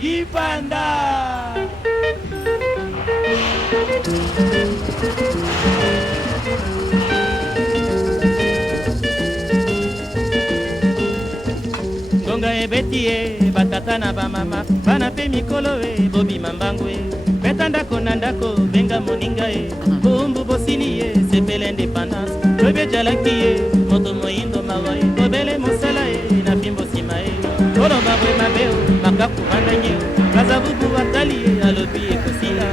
Ipanda. Ngonga ebeti e batata na bamama bana pe mikolo e bobima mbangu e beta ndako na ndako benga moninga e bumbu bosili e sepele indépendance lobi ejalaki e moto moyindo mawa e bobele mosala e na fimbo nsima e koloba bwe mabe o makaku vandanye o kaza bubu atali e alobi ekosila.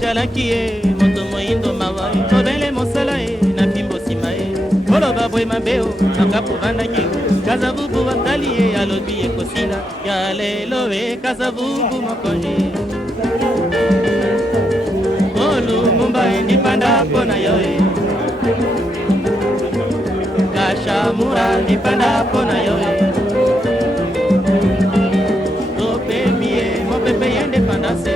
Jalaki e moto moyindo mawa e tobele mosala e na fimbo nsima e koloba bwe mabe o makapu vandanye kaza bubu atali e alobi ekosila ya lelo e kaza bubu mokonzi olumumba e ndipanda mpona yo e kashamura ndipanda mpona yo e topemi e mopepe ye indépendance.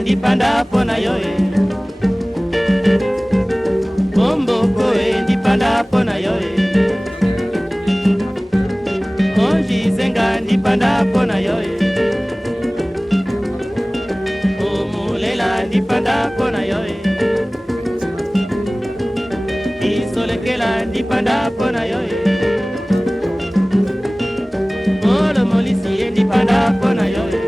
Ndipanda pona yo e bomboko e ndipanda pona yo e onji zenga ndipanda pona yo e omulela ndipanda pona yo e isolekela ndipanda pona yo e olo molisi e ndipanda pona yo e.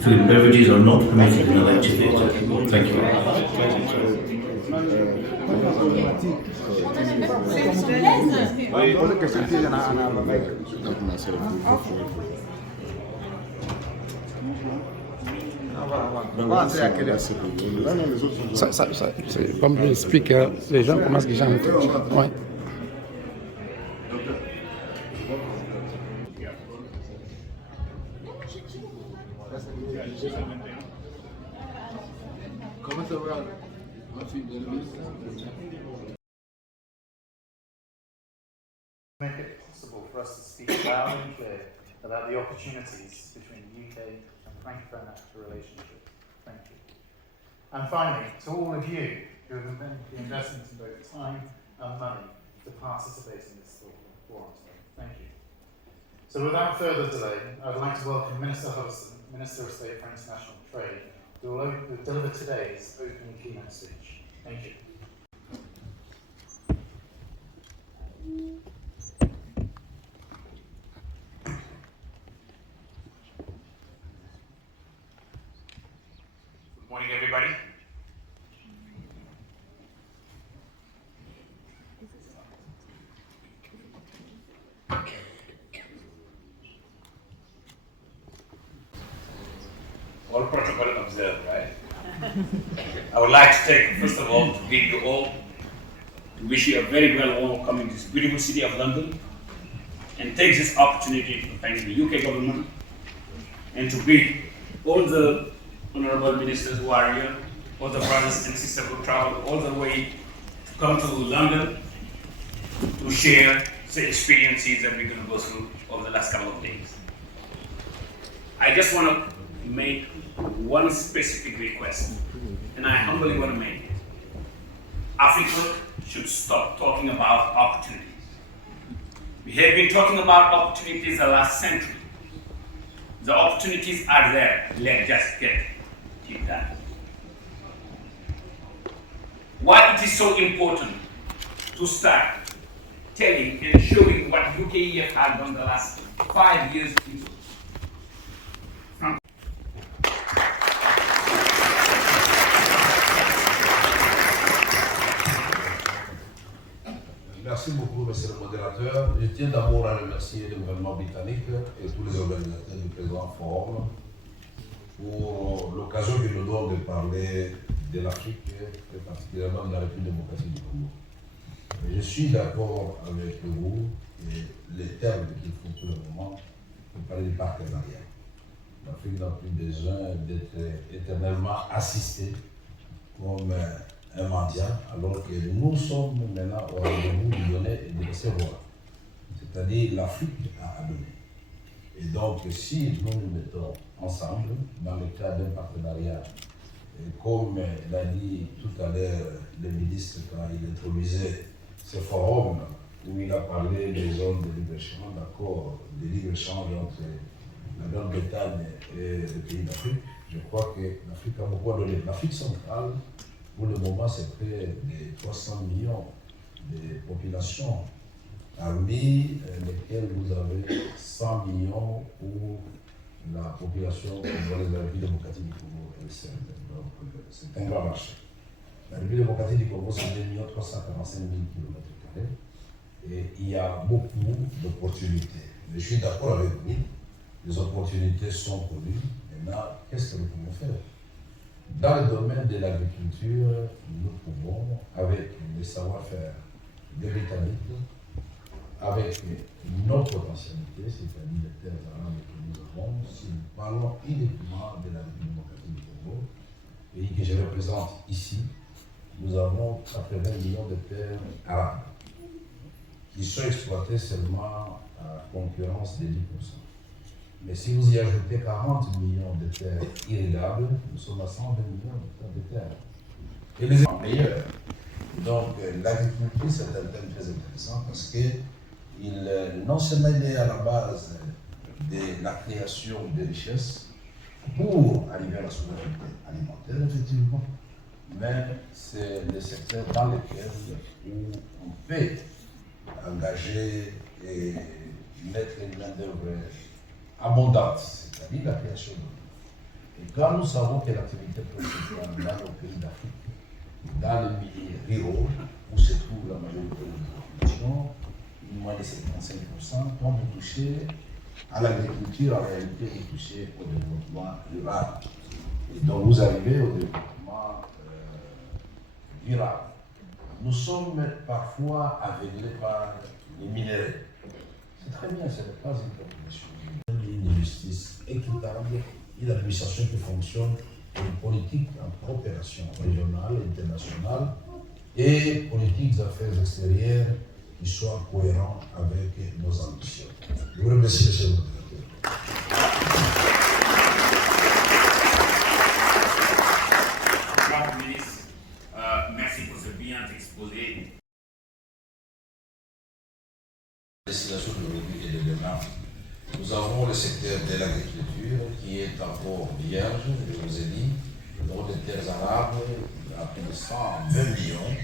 Food and beverages are not permitted in the lecture theatre. Thank you. Comme je l'explique, les gens commencent déjà à entrer. Ouais. Make it possible for us to speak loud and clear about the opportunities between the UK and Francophone-ACTA relationship. Thank you. And finally, to all of you who have made the investment in both time and money to participate in this forum today. Thank you. So without further delay, I'd like to welcome Minister Hudson, Minister of State for International Trade, who will deliver today's opening keynote speech. Thank you. Good morning, everybody. All protocol observed, right? I would like to take, first of all, to greet you all, to wish you a very welcome to this beautiful city of London, and take this opportunity to thank the UK government and to greet all the honorable ministers who are here, all the brothers and sisters who travel all the way to come to London to share the experiences that we're going to go through over the last couple of days. I just want to make one specific request, and I humbly want to make it. Africa should stop talking about opportunities. We have been talking about opportunities the last century. The opportunities are there. Let's just keep that. Why it is so important to start telling and showing what UKEF has done the last 5 years. Merci beaucoup, monsieur le modérateur. Je tiens d'abord à remercier le gouvernement britannique et tous les organisateurs du présent forum pour l'occasion qu'ils nous donnent de parler de l'Afrique et particulièrement de la République démocratique du Congo. Je suis d'accord avec vous et les termes qu'il faut pour le moment pour parler du partenariat. L'Afrique n'a plus besoin d'être éternellement assistée comme un mendiant, alors que nous sommes maintenant au rendez-vous de donner et de recevoir. C'est-à-dire l'Afrique a à donner. Et donc, si nous nous mettons ensemble, dans le cadre d'un partenariat, et comme l'a dit tout à l'heure le ministre quand il introduisait ce forum où il a parlé des zones de libre-échange, d'accord, de libre-échange entre la Grande-Bretagne et les pays d'Afrique, je crois que l'Afrique a beaucoup à donner. L'Afrique centrale, pour le moment, c'est près de 300 millions de populations, parmi lesquelles vous avez 100 millions pour la population congolaise de la République démocratique du Congo. Donc, c'est un grand marché. La République démocratique du Congo, c'est 2 345 000 km². Et il y a beaucoup d'opportunités. Mais je suis d'accord avec vous, les opportunités sont connues. Maintenant, qu'est-ce que nous pouvons faire? Dans le domaine de l'agriculture, nous pouvons, avec les savoir-faire des Britanniques, avec nos potentialités, c'est-à-dire les terres arables que nous avons, si nous parlons uniquement de la République démocratique du Congo, pays que je représente ici, nous avons 80 millions de terres arables qui sont exploitées seulement à concurrence de 10%. Mais si vous y ajoutez 40 millions de terres irrigables, nous sommes à 120 millions de terres. Et les meilleurs. Donc l'agriculture, c'est un thème très intéressant parce que non seulement il est à la base de la création de richesses pour arriver à la souveraineté alimentaire, effectivement, mais c'est le secteur dans lequel on peut engager et mettre une main-d'œuvre abondante, c'est-à-dire la création de. Et quand nous savons que l'activité principale dans nos pays d'Afrique, dans les milieux ruraux, où se trouve la majorité de la population, moins de 75%, quand vous touchez à l'agriculture, en réalité, vous touchez au développement rural. Et donc vous arrivez au développement durable. Nous sommes parfois aveuglés par les minéraux. C'est très bien, ce n'est pas une proposition. Une justice équitable, une administration qui fonctionne, une politique en coopération régionale, internationale et politique d'affaires extérieures qui soient cohérents avec nos ambitions. Je vous remercie, monsieur le modérateur. Madame la ministre, merci pour ce brillant exposé. Destination d'aujourd'hui et de demain. Nous avons le secteur de l'agriculture qui est encore vierge, je vous ai dit, dans les terres arabes, à plus de 120 millions,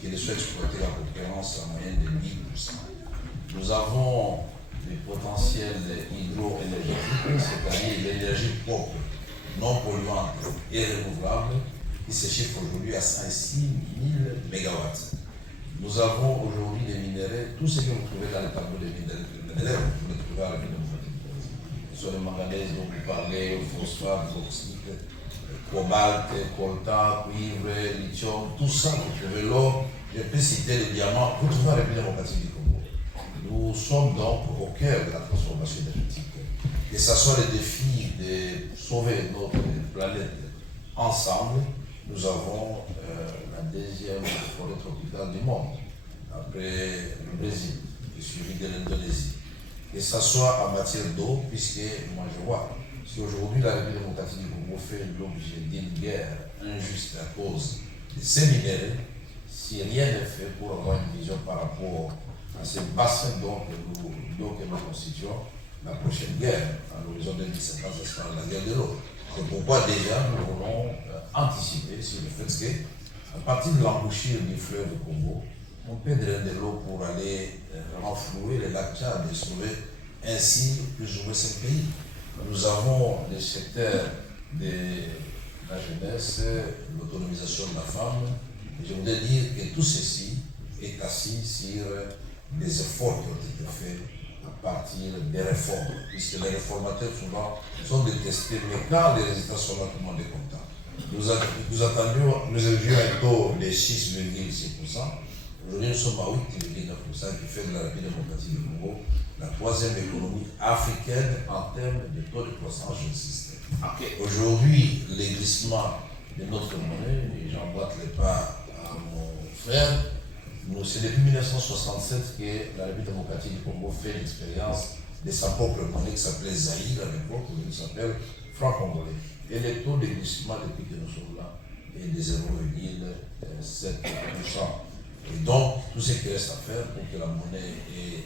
qui ne sont exploités à concurrence en moyenne de 10%. Nous avons les potentiels hydroénergétiques, c'est-à-dire l'énergie propre, non polluante et renouvelable, qui se chiffre aujourd'hui à 106 000 MW. Nous avons aujourd'hui des minéraux, tout ce que vous trouvez dans les tableaux de minéraux, vous les trouvez à la ville de sur le manganèse dont vous parlez, phosphate, bauxite, cobalt, coltan, cuivre, lithium, tout ça, vous trouvez l'or, je peux citer les diamants, vous trouvez à la République démocratique du Congo. Nous sommes donc au cœur de la transformation énergétique. Que ce soit le défi de sauver notre planète ensemble, nous avons la deuxième forêt tropicale du monde, après le Brésil, et suivi de l'Indonésie. Que ce soit en matière d'eau, puisque moi je vois, si aujourd'hui la République démocratique du Congo fait l'objet d'une guerre injuste à cause de ces minéraux, si rien n'est fait pour avoir une vision par rapport à ces bassins d'eau que nous constituons, la prochaine guerre, à l'horizon 2050, ce sera la guerre de l'eau. C'est pourquoi déjà nous voulons anticiper sur le fait qu'à partir de l'embouchure du fleuve Congo, on peut drainer de l'eau pour aller renflouer les lacs Tchad et sauver ainsi plus ou moins 5 pays. Nous avons le secteur de la jeunesse, l'autonomisation de la femme. Et je voudrais dire que tout ceci est assis sur des efforts qui ont été faits à partir des réformes, puisque les réformateurs souvent sont détestés, mais quand les résultats sont là, tout le monde est content. Nous avions un taux de 6,6%. Aujourd'hui, nous sommes à 8,9%, qui fait de la République démocratique du Congo la troisième économie africaine en termes de taux de croissance, j'insiste. Aujourd'hui, les glissements de notre monnaie, et j'emboîte les pas à mon frère, c'est depuis 1967 que la République démocratique du Congo fait l'expérience de sa propre monnaie qui s'appelait Zaïre à l'époque, aujourd'hui s'appelle franc congolais. Et le taux de glissement depuis que nous sommes là est de 0,7%. Et donc, tout ce qui reste à faire pour que la monnaie ait...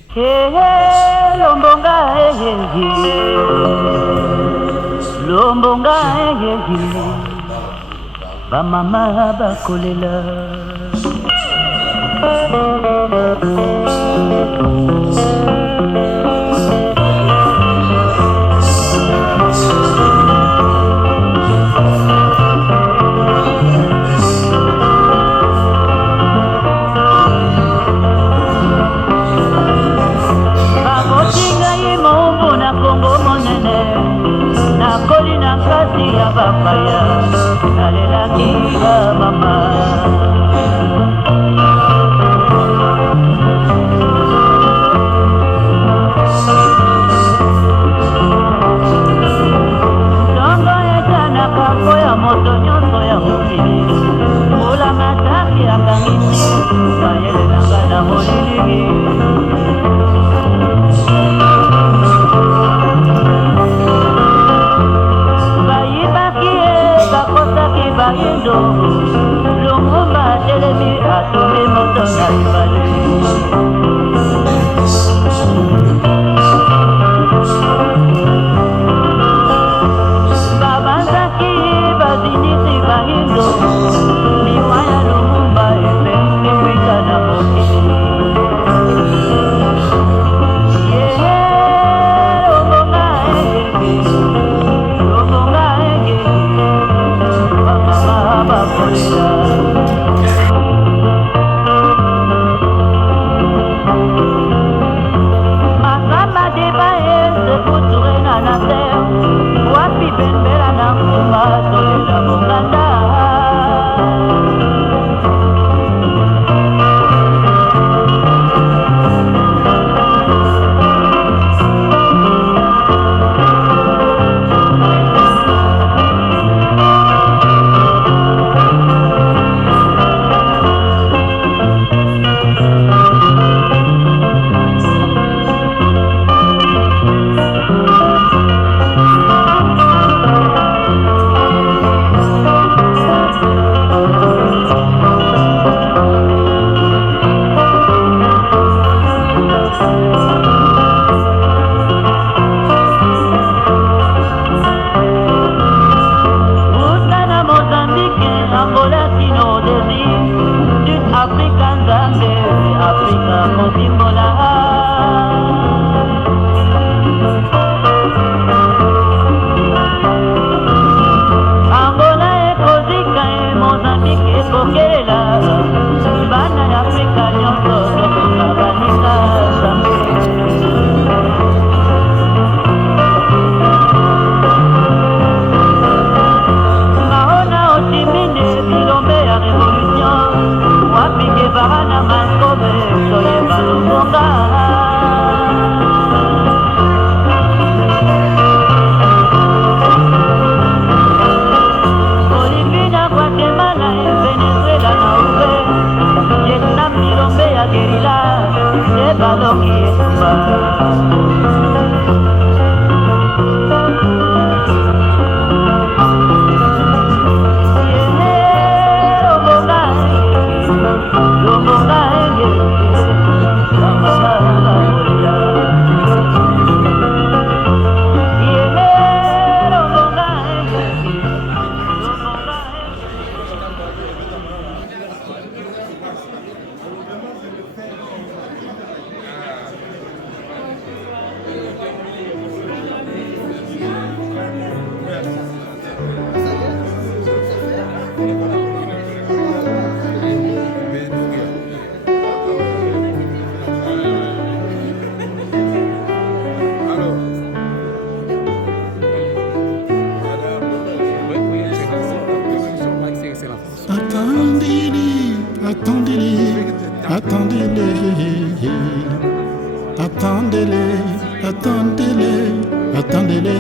attendez-les, attendez-les, attendez-les,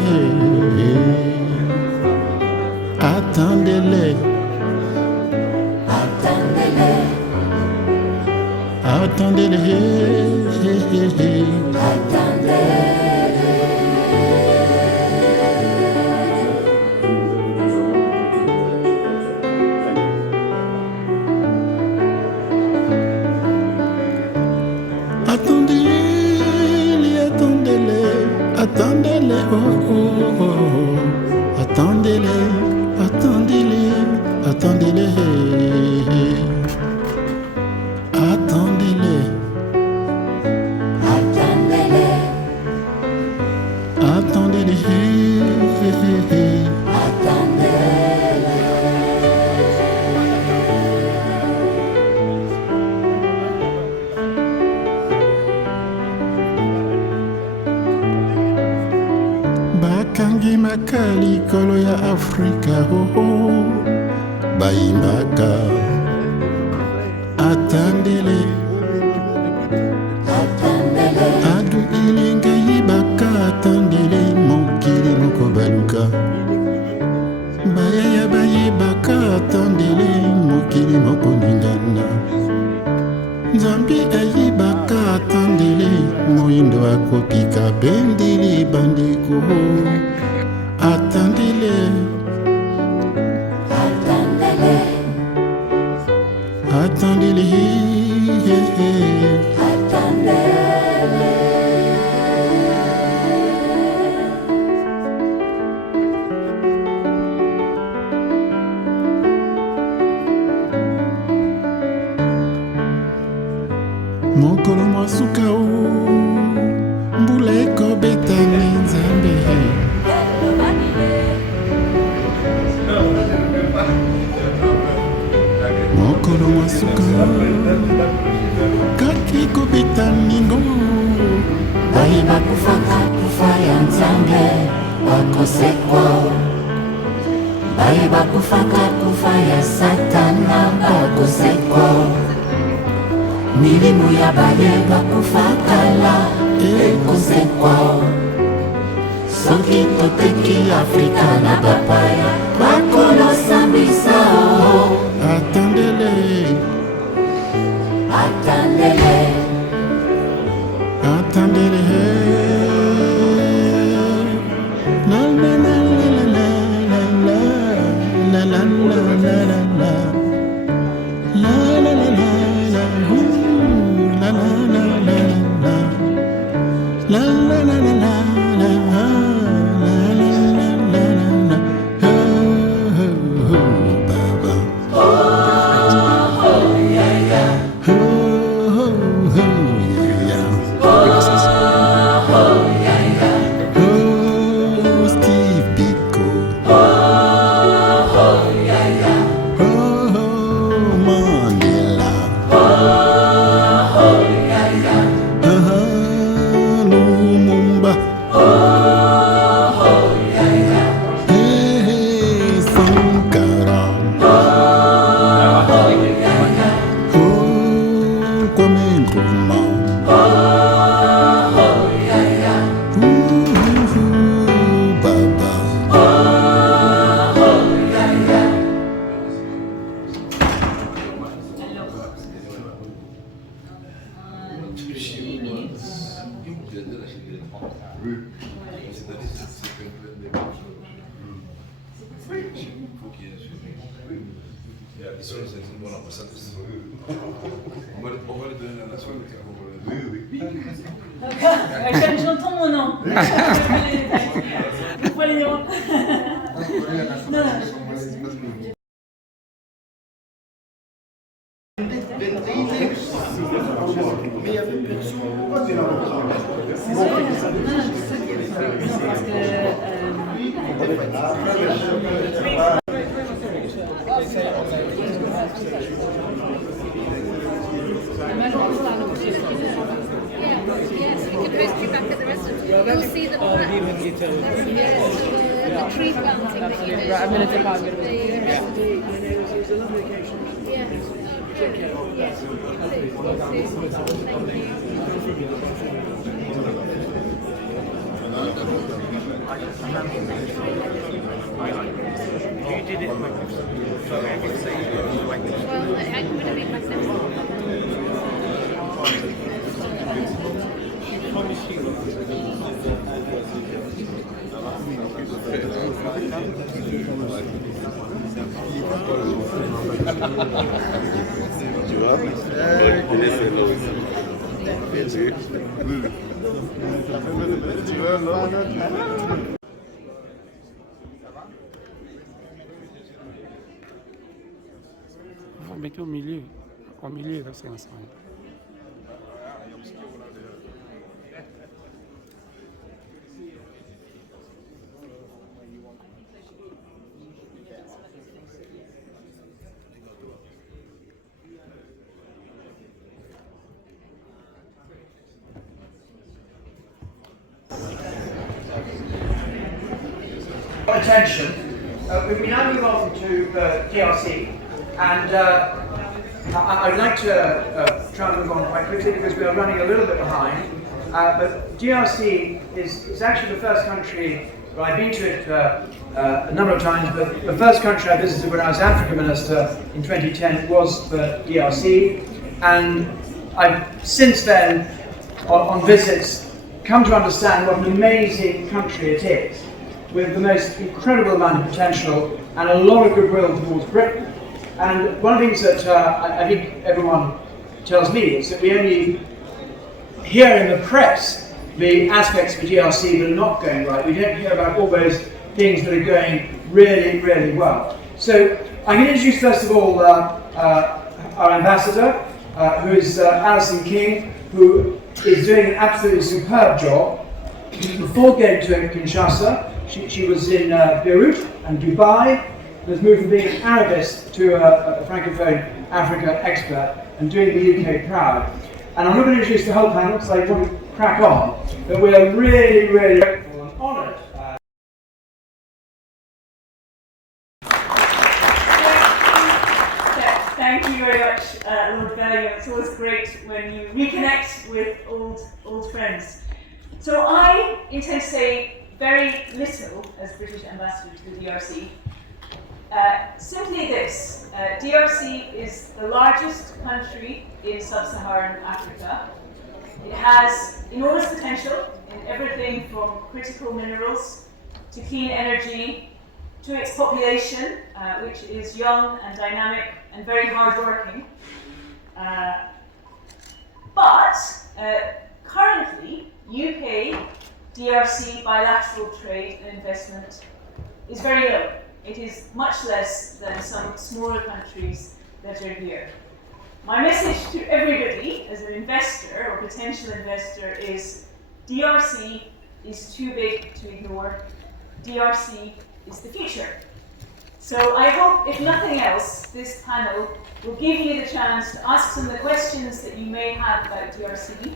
attendez-les, attendez-les, attendez-les, oh, oh, oh. Attendez-les, attendez-les, attendez-les, attendez-les, attendez-les, bakangi makali kolo ya Afrika, oh, oh. Bayimbaka, attendez-les, adu ilinga yibaka, attendez-les, mokili moko baluka, bayaya bayibaka, attendez-les, mokili moko ningana, Nzambi ayibaka, attendez-les, moindo akopika, bendeli bandeko, attendez-les, mokolo mwasuka o mbula ekobetani Nzambe mokolo mwasuka kaki kobetani ngo bayeba kufaka kufa ya Nzambe bakosekwa bayeba kufaka kufa ya Satana bakosekwa milimo ya bayeba kufakala ekosekwa soki toteki Afrika na bapaya bakolosambisa attendez-les, attendez-les, attendez-les, la la la la la la la la la la la la la la la J'entends mon nom. Vous pouvez les voir. Non. Yes, we can post you back at the restaurant. You'll see the tree planting that you did. Right, I'm going to dip out. It's a lovely occasion. Yeah. Oh, good. Yes. Thank you. I would have made myself. Tu vois, on connaît ces mots. Tu veux, Vous mettez au milieu là, c'est ensemble. Attention. We now move on to DRC, and I'd like to try and move on quite quickly because we are running a little bit behind. But DRC is actually the first country, well, I've been to it a number of times, but the first country I visited when I was Africa Minister in 2010 was the DRC, and I've since then, on visits, come to understand what an amazing country it is, with the most incredible amount of potential and a lot of goodwill towards Britain. And one of the things that I think everyone tells me is that we only hear in the press the aspects of the DRC that are not going right. We don't hear about all those things that are going really, really well. So I'm going to introduce first of all our ambassador, who is Alison King, who is doing an absolutely superb job. Before going to Kinshasa, she was in Beirut and Dubai, and has moved from being an Arabist to a Francophone Africa expert and doing the UK proud. And I'm not going to introduce the whole panel because I want to crack on, but we are really, really grateful and honoured. Thank you very much, Lord Bellingham. It's always great when you reconnect with old friends. So I intend to say very little as British Ambassador to the DRC. Simply this, DRC is the largest country in sub-Saharan Africa. It has enormous potential in everything from critical minerals to clean energy to its population, which is young and dynamic and very hardworking. But currently, UK DRC bilateral trade and investment is very low. It is much less than some smaller countries that are here. My message to everybody as an investor or potential investor is DRC is too big to ignore. DRC is the future. So I hope, if nothing else, this panel will give you the chance to ask some of the questions that you may have about DRC,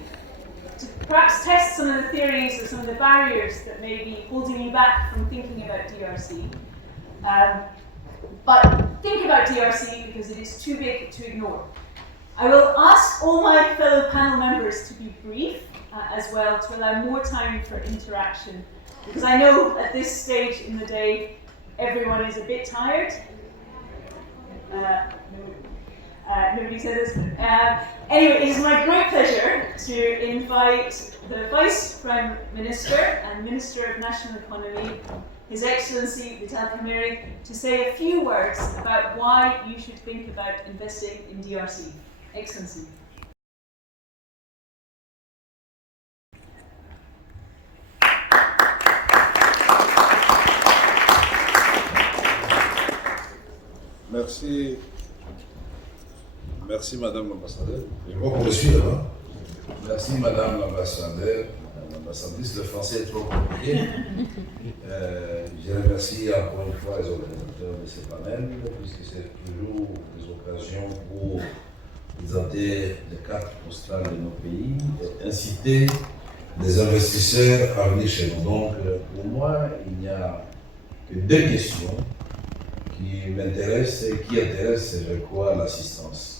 to perhaps test some of the theories or some of the barriers that may be holding you back from thinking about DRC. But think about DRC because it is too big to ignore. I will ask all my fellow panel members to be brief as well, to allow more time for interaction, because I know at this stage in the day everyone is a bit tired. Nobody said this. Anyway, it is my great pleasure to invite the Vice Prime Minister and Minister of National Economy, His Excellency Vital Kamerhe, to say a few words about why you should think about investing in DRC. Excellency. Merci. Merci Madame l'ambassadeur. Je vois qu'on le suit là. Merci Madame l'ambassadeur. L'ambassadrice, le français est trop compliqué. Je remercie encore une fois les organisateurs de ces panels, puisque c'est toujours des occasions pour présenter les cartes postales de nos pays et inciter les investisseurs à venir chez nous. Donc pour moi, il n'y a que deux questions qui m'intéressent et qui intéressent, c'est vers quoi l'assistance.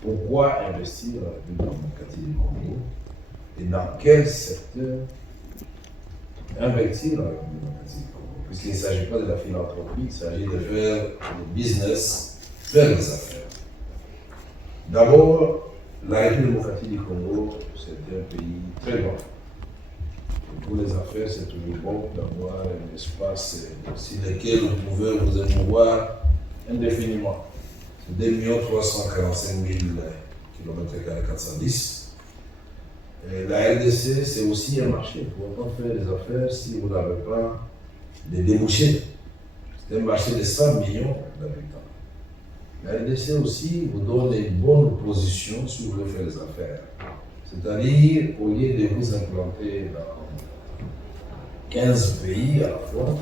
Pourquoi investir dans la République démocratique du Congo et dans quel secteur investir dans la République démocratique du Congo, puisqu'il ne s'agit pas de la philanthropie, il s'agit de faire du business, faire des affaires. D'abord, la République démocratique du Congo, c'est un pays très grand. Et pour les affaires, c'est toujours bon d'avoir un espace sur lequel vous pouvez vous émouvoir indéfiniment. C'est 2 345 000 km 410. Et la RDC, c'est aussi un marché. Vous ne pouvez pas faire des affaires si vous n'avez pas de débouchés. C'est un marché de 100 millions d'habitants. La RDC aussi vous donne une bonne position si vous voulez faire des affaires. C'est-à-dire, au lieu de vous implanter dans 15 pays à la fois,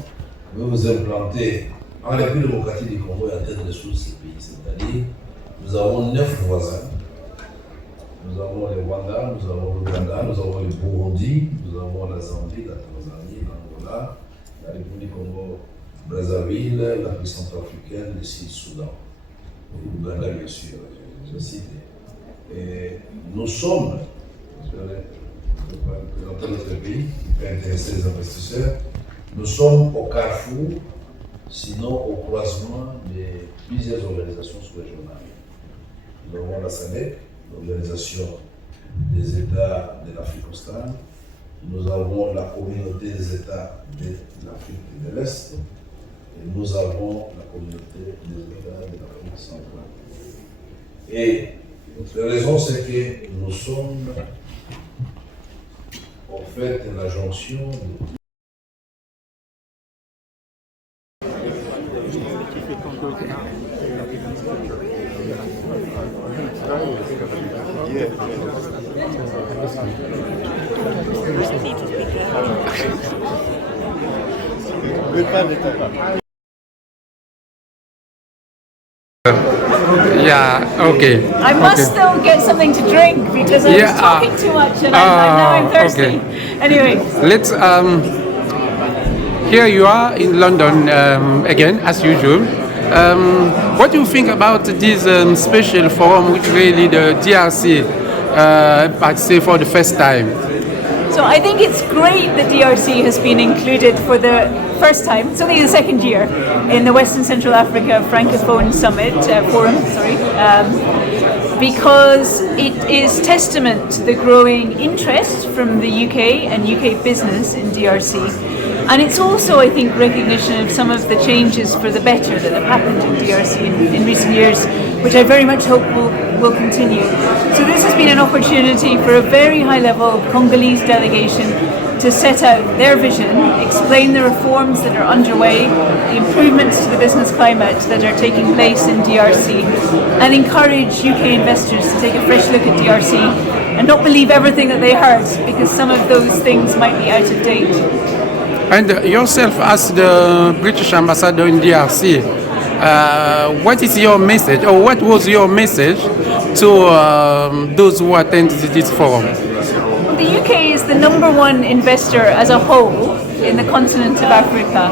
vous vous implanter en République démocratique du Congo et en tête de sous ces pays. C'est-à-dire, nous avons 9 voisins. Nous avons le Rwanda, nous avons l'Ouganda, nous avons le Burundi, nous avons la Zambie, la Tanzanie, l'Angola, la République du Congo, Brazzaville, la République centrafricaine, le Sud-Soudan. L'Ouganda, bien sûr, je cite. Et nous sommes, je vais présenter notre pays, qui peut intéresser les investisseurs, nous sommes au carrefour, sinon au croisement de plusieurs organisations sous-régionales. Nous avons la SADC, l'Organisation des États de l'Afrique australe, nous avons la Communauté des États de l'Afrique de l'Est, et nous avons la Communauté des États de l'Afrique centrale. Et la raison, c'est que nous sommes en fait la jonction de Yeah, okay. I must still get something to drink because I was talking too much and now I'm thirsty. Okay. Anyway. Let's, here you are in London again, as usual. What do you think about this special forum which really the DRC participated for the first time? So I think it's great that DRC has been included for the first time, it's only the second year, in the Western Central Africa Francophone Summit, Forum, because it is testament to the growing interest from the UK and UK business in DRC. And it's also, I think, recognition of some of the changes for the better that have happened in DRC in recent years, which I very much hope will continue. So this has been an opportunity for a very high-level Congolese delegation to set out their vision, explain the reforms that are underway, the improvements to the business climate that are taking place in DRC, and encourage UK investors to take a fresh look at DRC and not believe everything that they heard, because some of those things might be out of date. And yourself, as the British ambassador in DRC, what is your message, or what was your message to those who attended this forum? The UK is the #1 investor as a whole in the continent of Africa,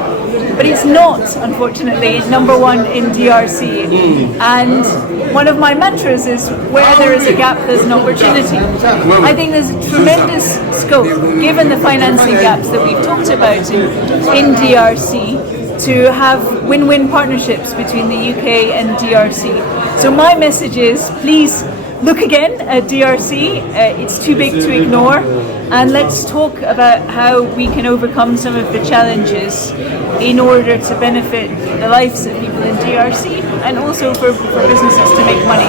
but it's not, unfortunately, #1 in DRC. And one of my mantras is, where there is a gap, there's an opportunity. I think there's tremendous scope, given the financing gaps that we've talked about in DRC, to have win-win partnerships between the UK and DRC. So my message is, please look again at DRC, it's too big to ignore, and let's talk about how we can overcome some of the challenges in order to benefit the lives of people in DRC and also for businesses to make money.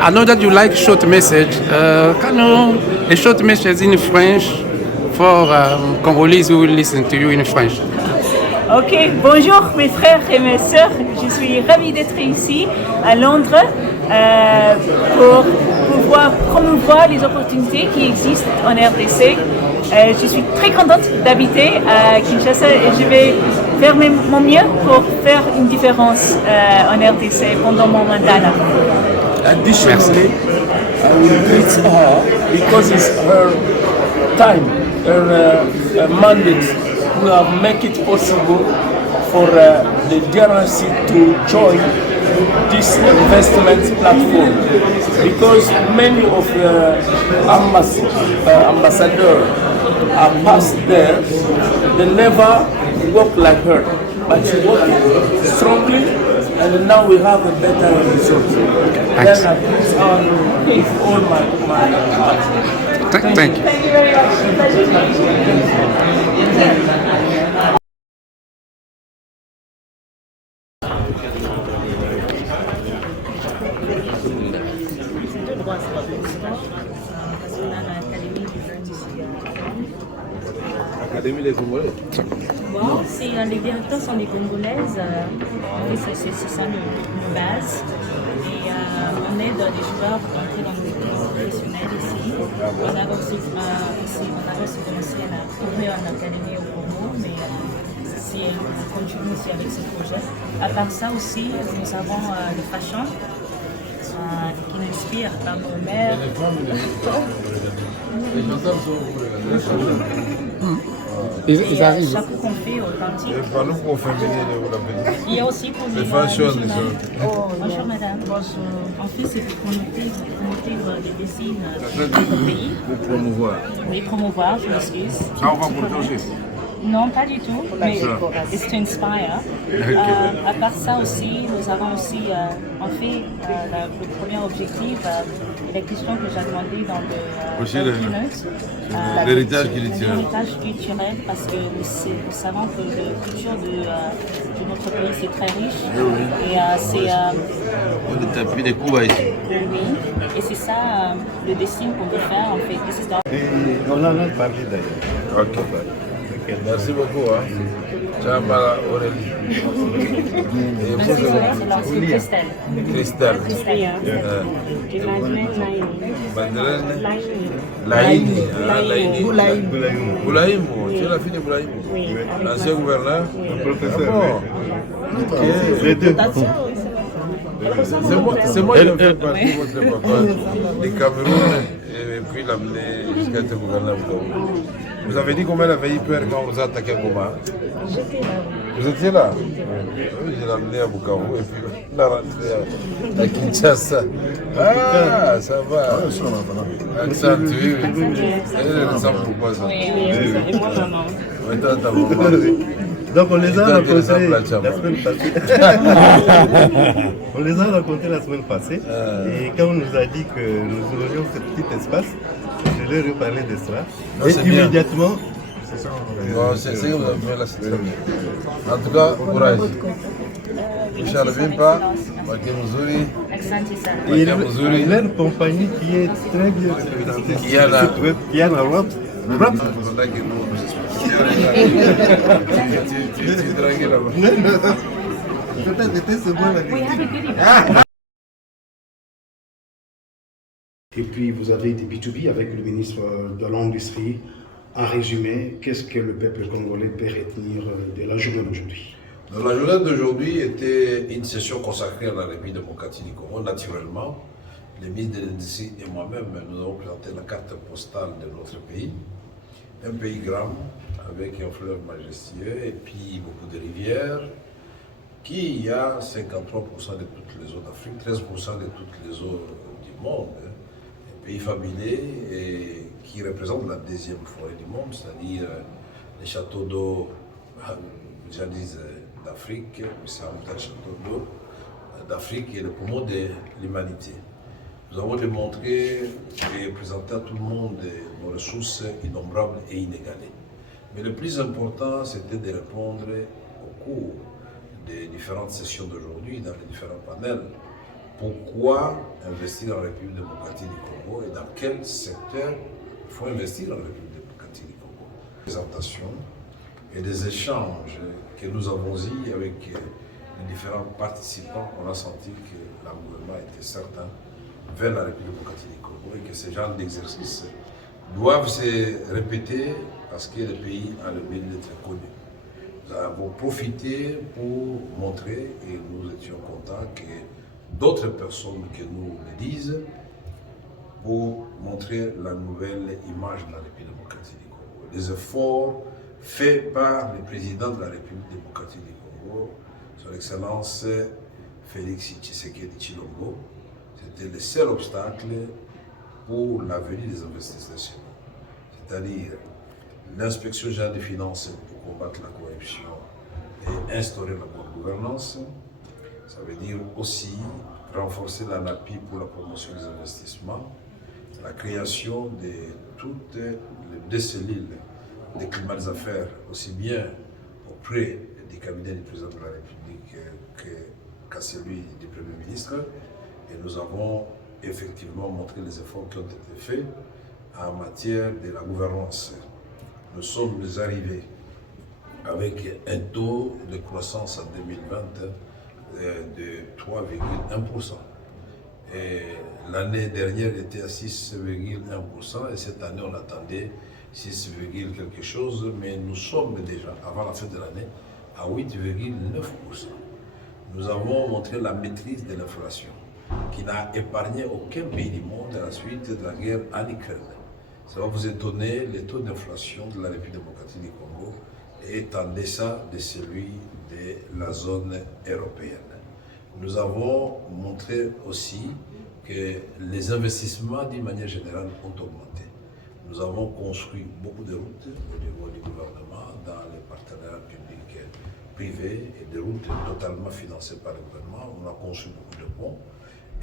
I know that you like short message. Can you a short message in French for Congolese who will listen to you in French? Ok, bonjour mes frères et mes sœurs, je suis ravie d'être ici à Londres pour pouvoir promouvoir les opportunités qui existent en RDC. Je suis très contente d'habiter à Kinshasa et je vais faire mon mieux pour faire une différence en RDC pendant mon mandat là. Additionally, I will greet her because it's her time, her mandate to make it possible for the DRC to join this investment platform, because many of the ambassadors are passed there they never work like her, but she worked strongly, and now we have a better result. Then I put on with all my heart. Thank you. Thank you very much. Pleasure to meet you. Académie des Congolais. Bon, les directeurs sont des Congolaises, c'est ça nos bases. Et on aide les joueurs pour entrer dans le milieu professionnel ici. On a aussi commencé à trouver une académie au Congo, mais on continue aussi avec ce projet. À part ça aussi, nous avons le fashion qui nous inspire par nos mères. Chaque qu'on fait authentique. Il y a aussi pour les fashion. Bonjour madame. En fait, c'est pour promoter les dessins de notre pays. Pour promouvoir. Les promouvoir, je m'excuse. Ça, on va protéger. Non, pas du tout, mais it's to inspire. À part ça aussi, nous avons aussi, en fait, le premier objectif, la question que j'ai demandé dans le keynote, l'héritage culturel. L'héritage culturel, parce que nous savons que la culture de notre pays, c'est très riche. Et c'est... On est tapis des coups ici. Oui, et c'est ça le dessin qu'on veut faire, en fait. Et on en a parlé d'ailleurs. Ok. Merci beaucoup. Ciao, Aurélie. C'est Christelle. Christelle. Laini. Laini. Boulaïmou. Tu es la fille de Boulaïmou? Oui. L'ancien gouverneur? Le professeur. Les deux. C'est moi qui ai fait partie de votre époque. Les Cameroun et puis l'amener jusqu'à être gouverneur. Vous avez dit combien elle avait eu peur quand on vous a attaqué à Goma? J'étais là. Vous étiez là? Oui, je l'ai amené à Bukavu et puis on a rentré à Kinshasa. Ah, ça va. Accent, oui. Elle ressemble pourquoi ça? Oui, et moi maman. Oui, ta maman. Donc on les a rencontrés la semaine passée. On les a rencontrés la semaine passée et quand on nous a dit que nous aurions ce petit espace, je leur ai parlé de cela. Non, et immédiatement, c'est ce que vous avez fait là, c'est très bien. En tout cas, courage. Michel Vimpa, Makemuzuri. Il a une compagnie qui est très bien représentée sur le site web, Kiana Rap. Et puis vous avez des B2B avec le ministre de l'Industrie. En résumé, qu'est-ce que le peuple congolais peut retenir de la journée d'aujourd'hui? La journée d'aujourd'hui était une session consacrée à la République démocratique du Congo. Naturellement, le ministre de l'Industrie et moi-même, nous avons présenté la carte postale de notre pays. Un pays grand, avec un fleuve majestueux et puis beaucoup de rivières, qui a 53% de toutes les eaux d'Afrique, 13% de toutes les eaux du monde. Un pays fabuleux et qui représente la deuxième forêt du monde, c'est-à-dire les châteaux d'eau, jadis d'Afrique, c'est un château d'eau d'Afrique et le poumon de l'humanité. Nous avons démontré et présenté à tout le monde nos ressources innombrables et inégalées. Mais le plus important, c'était de répondre au cours des différentes sessions d'aujourd'hui, dans les différents panels, pourquoi investir en République démocratique du Congo et dans quel secteur il faut investir en République démocratique du Congo. Des présentations et des échanges que nous avons eus avec les différents participants, on a senti que l'engouement était certain vers la République démocratique du Congo et que ces genres d'exercices doivent se répéter parce que le pays a le mérite d'être connu. Nous avons profité pour montrer, et nous étions contents que d'autres personnes que nous le disent, pour montrer la nouvelle image de la République démocratique du Congo. Les efforts faits par le président de la République démocratique du Congo, son Excellence Félix Tshisekedi Tshilombo, c'était le seul obstacle pour la venue des investisseurs. C'est-à-dire l'inspection générale des finances pour combattre la corruption et instaurer la bonne gouvernance. Ça veut dire aussi renforcer la NAPI pour la promotion des investissements, la création de toutes les deux cellules des climats des affaires, aussi bien auprès du cabinet du président de la République qu'à celui du Premier ministre. Et nous avons effectivement montré les efforts qui ont été faits en matière de la gouvernance. Nous sommes arrivés avec un taux de croissance en 2020 de 3,1%. Et l'année dernière était à 6,1% et cette année on attendait 6, quelque chose, mais nous sommes déjà, avant la fin de l'année, à 8,9%. Nous avons montré la maîtrise de l'inflation, qui n'a épargné aucun pays du monde à la suite de la guerre en Ukraine. Ça va vous étonner, le taux d'inflation de la République démocratique du Congo est en deçà de celui de la zone européenne. Nous avons montré aussi que les investissements, d'une manière générale, ont augmenté. Nous avons construit beaucoup de routes au niveau du gouvernement, dans les partenariats publics privés et des routes totalement financées par le gouvernement. On a construit beaucoup de ponts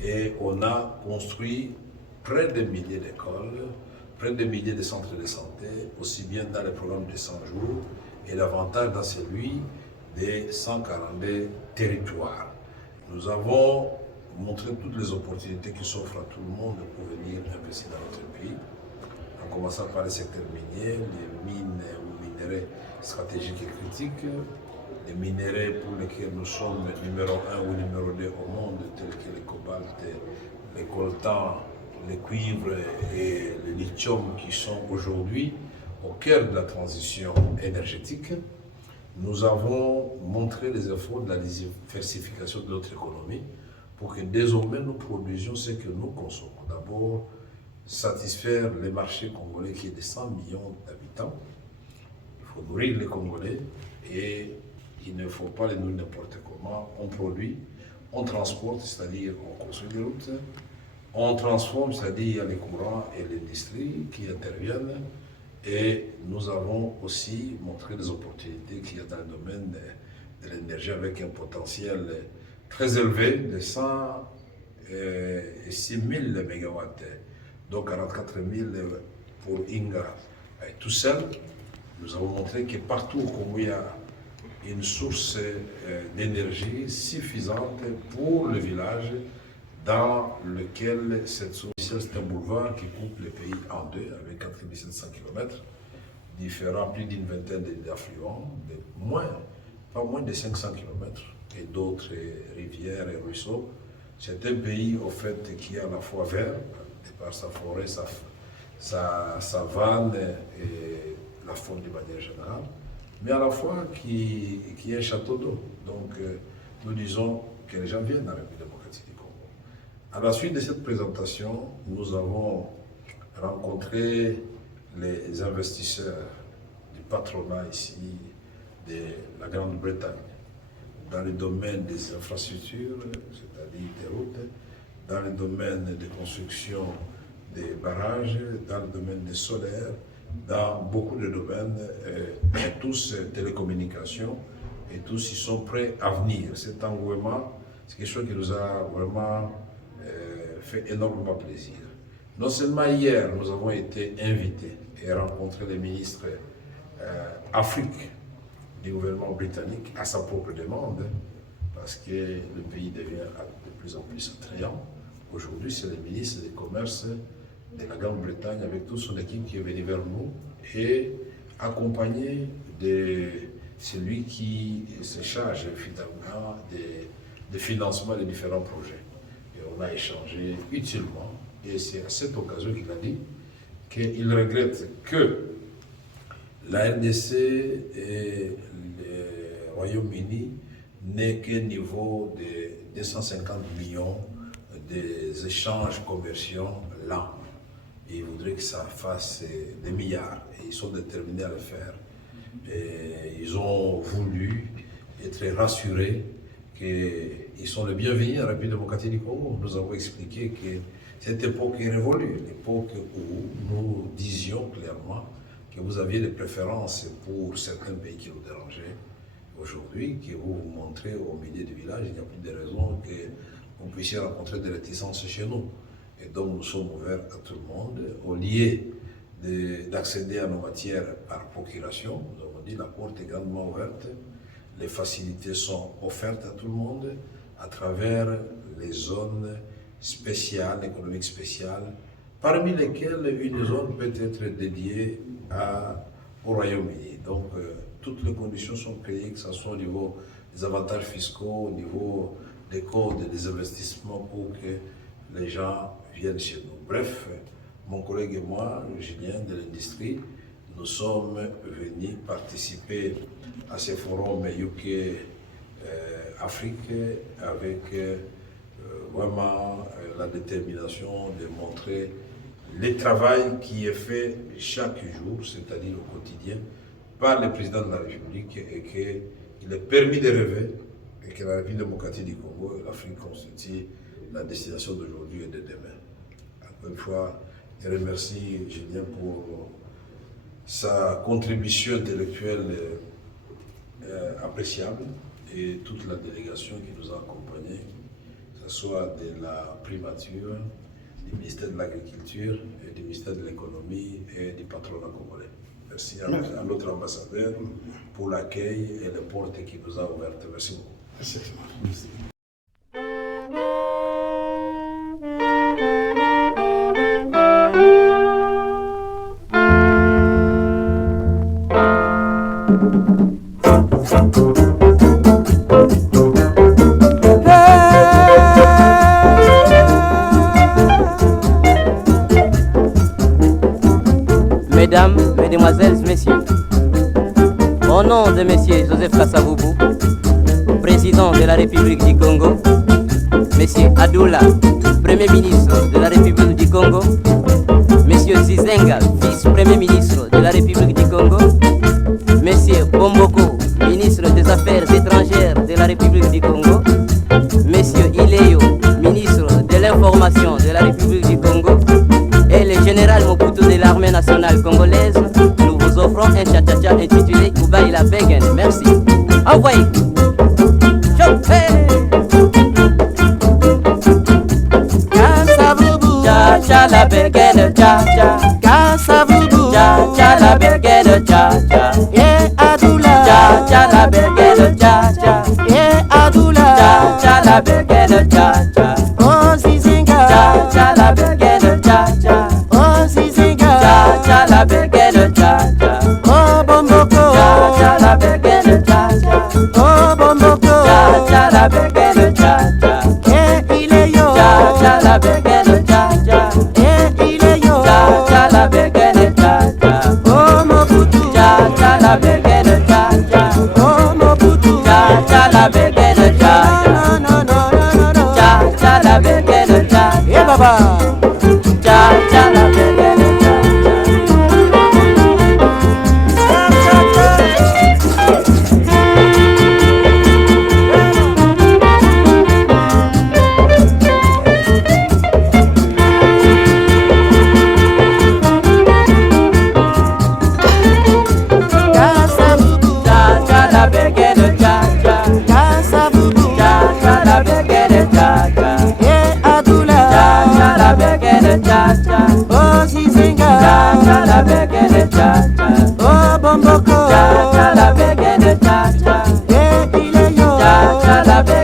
et on a construit près de milliers d'écoles, près de milliers de centres de santé, aussi bien dans les programmes de 100 jours et davantage dans celui des 142 territoires. Nous avons montré toutes les opportunités qui s'offrent à tout le monde pour venir investir dans notre pays, en commençant par le secteur minier, les mines ou minerais stratégiques et critiques, les minerais pour lesquels nous sommes numéro 1 ou numéro 2 au monde, tels que le cobalt, le coltan, le cuivre et le lithium qui sont aujourd'hui au cœur de la transition énergétique. Nous avons montré les efforts de la diversification de notre économie pour que désormais nous produisions ce que nous consommons. D'abord, satisfaire le marché congolais qui est de 100 millions d'habitants. Il faut nourrir les Congolais et il ne faut pas les nourrir n'importe comment. On produit, on transporte, c'est-à-dire on construit des routes, on transforme, c'est-à-dire les courants et l'industrie qui interviennent. Et nous avons aussi montré les opportunités qu'il y a dans le domaine de l'énergie avec un potentiel très élevé de 106 000 MW, donc 44 000 pour Inga. Et tout seul, nous avons montré que partout au Congo, il y a une source d'énergie suffisante pour le village dans lequel cette source, c'est un boulevard qui coupe le pays en deux avec 4 700 km, différents, plus d'une vingtaine d'affluents, pas moins de 500 km, et d'autres rivières et ruisseaux. C'est un pays, au fait, qui est à la fois vert, par sa forêt, sa savane et la faune de manière générale, mais à la fois qui est un château d'eau. Donc, nous disons que les gens viennent dans la République démocratique du Congo. À la suite de cette présentation, nous avons rencontré les investisseurs du patronat ici de la Grande-Bretagne dans le domaine des infrastructures, c'est-à-dire des routes, dans le domaine de construction des barrages, dans le domaine des solaires, dans beaucoup de domaines, et tous télécommunications, et tous ils sont prêts à venir. Cet engouement, c'est quelque chose qui nous a vraiment fait énormément plaisir. Non seulement hier, nous avons été invités et rencontré les ministres Afrique du gouvernement britannique à sa propre demande, parce que le pays devient de plus en plus attrayant. Aujourd'hui, c'est le ministre du Commerce de la Grande-Bretagne avec toute son équipe qui est venu vers nous et accompagné de celui qui se charge finalement des financements des différents projets. Et on a échangé utilement et c'est à cette occasion qu'il a dit qu'il regrette que la RDC et le Royaume-Uni n'aient qu'un niveau de 250 millions des échanges commerciaux l'an. Et ils voudraient que ça fasse des milliards. Et ils sont déterminés à le faire. Et ils ont voulu être rassurés qu'ils sont les bienvenus à la République démocratique du Congo. Nous avons expliqué que cette époque est révolue, l'époque où nous disions clairement que vous aviez des préférences pour certains pays qui vous dérangeaient. Aujourd'hui, que vous vous montrez au milieu du village, il n'y a plus de raison que vous puissiez rencontrer des réticences chez nous. Et donc nous sommes ouverts à tout le monde. Au lieu d'accéder à nos matières par procuration, nous avons dit la porte est grandement ouverte. Les facilités sont offertes à tout le monde à travers les zones spéciales, économiques spéciales, parmi lesquelles une zone peut être dédiée au Royaume-Uni. Donc toutes les conditions sont créées, que ce soit au niveau des avantages fiscaux, au niveau des codes des investissements pour que les gens viennent chez nous. Bref, mon collègue et moi, Julien de l'industrie, nous sommes venus participer à ce forum UK Afrique avec vraiment la détermination de montrer le travail qui est fait chaque jour, c'est-à-dire au quotidien, par le président de la République et qu'il est permis de rêver et que la République démocratique du Congo et l'Afrique constituent la destination d'aujourd'hui et de demain. Encore une fois, je remercie Julien pour sa contribution intellectuelle appréciable et toute la délégation qui nous a accompagnés, que ce soit de la primature, du ministère de l'Agriculture, et du ministère de l'Économie et du patronat congolais. Merci à notre ambassadeur pour l'accueil et les portes qu'il nous a ouvertes. Merci beaucoup. Merci. Mesdames, Mesdemoiselles, Messieurs, au nom de Monsieur Joseph Kasavubu, président de la République du Congo, Monsieur Adoula, Premier ministre de la République du Congo, Monsieur Zizenga, vice-premier ministre de la République du Congo, Monsieur Bomboko, ministre des Affaires étrangères de la République du Congo, Monsieur Ileyo, ministre de l'Information de la République du Congo, et le général Mobutu de l'armée nationale congolaise, nous vous offrons un cha-cha-cha intitulé Koubaï la Begen. Merci. Envoyez. Chopé. Kasavubu. Cha-cha la Begen, cha-cha. Kasavubu. Cha-cha la Begen, cha-cha. Yeah, Adoula. Cha-cha la Begen, cha-cha. Yeah, Adoula. Cha-cha la Begen, cha-cha. Oh, Zizinga. Cha-cha la Begen, cha-cha. Oh, Zizinga. Cha-cha la Begen, cha-cha. Oh, Bomboko. Cha-cha la Begen, cha-cha. Oh, Bomboko. Cha-cha la Begen, cha-cha. Eh, il est yo. Cha-cha la Begen, cha-cha. Eh, il est yo. Cha-cha la Begen, cha-cha. Oh, Mobutu. Cha-cha la Begen, cha-cha. Oh, Mobutu. Cha-cha la Begen, cha-cha. No, no, no, no, no. Cha-cha la Begen, cha-cha. Eh, baba. Cha-cha la Begen, oh, Zizinga. Cha-cha la Begen, cha-cha. Oh, Bomboko. Cha-cha la Begen, cha-cha. Eh, il est yo. Cha-cha la Begen.